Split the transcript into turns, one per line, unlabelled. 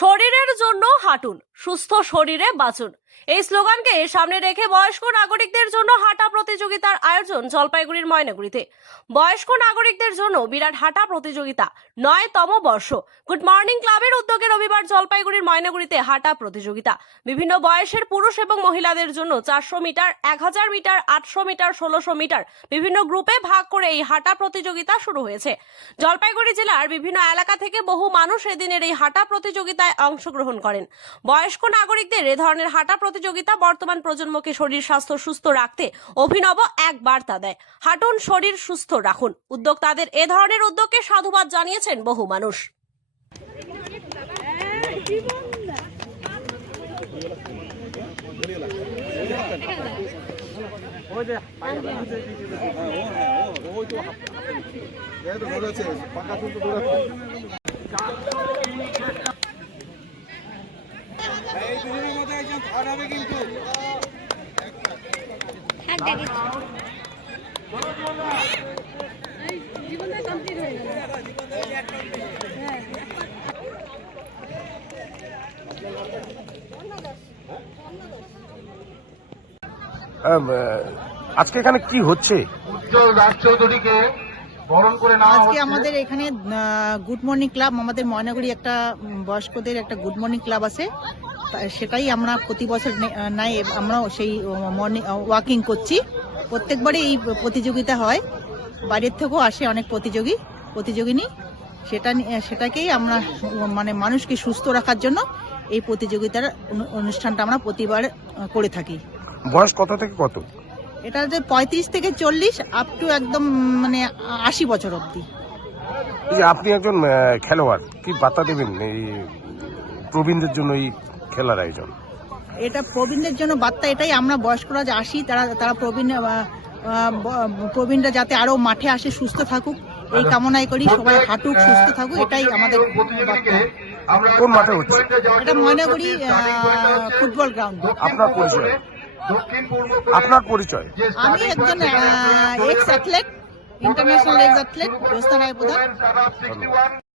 শরীরের জন্য হাঁটুন সুস্থ শরীরে বাঁচুন। এই স্লোগানকে সামনে রেখে বয়স্ক নাগরিকদের জন্য হাঁটা প্রতিযোগিতার আয়োজন জলপাইগুড়ির ময়নাগুড়িতে। বয়স্ক নাগরিকদের জন্য বিরাট হাঁটা প্রতিযোগিতা নয়তম বর্ষ। গুড মর্নিং ক্লাবের উদ্যোগে রবিবার জলপাইগুড়ির ময়নাগুড়িতে হাঁটা প্রতিযোগিতা। বিভিন্ন বয়সের পুরুষ এবং মহিলাদের জন্য চারশো মিটার, এক হাজার মিটার, আটশো মিটার, ষোলোশো মিটার বিভিন্ন গ্রুপে ভাগ করে এই হাঁটা প্রতিযোগিতা শুরু হয়েছে। জলপাইগুড়ি জেলার বিভিন্ন এলাকা থেকে বহু মানুষ এদিনের এই হাঁটা প্রতিযোগিতায় অংশগ্রহণ করেন। বয়স্ক নাগরিকদের এ ধরনের হাঁটা প্রতিযোগিতা বর্তমান প্রজন্মকে শরীর স্বাস্থ্য সুস্থ রাখতে অভিনব এক বার্তা দেয়। হাঁটুন, শরীর সুস্থ রাখুন। উদ্যোক্তাদের এ ধরনের উদ্যোগকে সাধুবাদ জানিয়েছেন বহু মানুষ।
আজকে এখানে কি হচ্ছে?
চৌধুরীকে বরণ করে নেওয়া
আজকে আমাদের এখানে গুড মর্নিং ক্লাব আমাদের ময়নাগুড়ি একটা বয়স্কদের একটা গুড মর্নিং ক্লাব আছে। সেটাই আমরা প্রতি বছর নাই আমরাও সেই মর্নিং ওয়াকিং করছি। প্রত্যেকবারই এই প্রতিযোগিতা হয়। বাইরের থেকেও আসে অনেক প্রতিযোগী প্রতিযোগিনী। সেটা সেটাকেই আমরা মানে মানুষকে সুস্থ রাখার জন্য এই প্রতিযোগিতার অনু- অনুষ্ঠানটা আমরা প্রতিবার করে থাকি।
বয়স কত থেকে কত?
এটা যে পঁয়ত্রিশ থেকে চল্লিশ আপ টু একদম মানে আশি বছর
যে আপনি একজন খেলোয়াড় কি বার্তা দেবেন এই প্রবীণদের জন্য এই খেলার আয়োজন।
এটা প্রবীণদের জন্য বার্তা এটাই আমরা বয়স্করা যে আসি তারা তারা প্রবীণ প্রবীণরা যাতে আরও মাঠে আসে সুস্থ থাকুক এই কামনাই করি সবাই হাঁটুক সুস্থ থাকুক এটাই আমাদের বার্তা।
আমরা
কোন মাঠে হচ্ছে?
এটা ময়নাগুড়ি আহ, ফুটবল গ্রাউন্ড।
আপনার পরিচয়? আপনার পরিচয়?
আমি একজন ex athlete international ex athlete Jyotsna Roy Pradhan
start up 61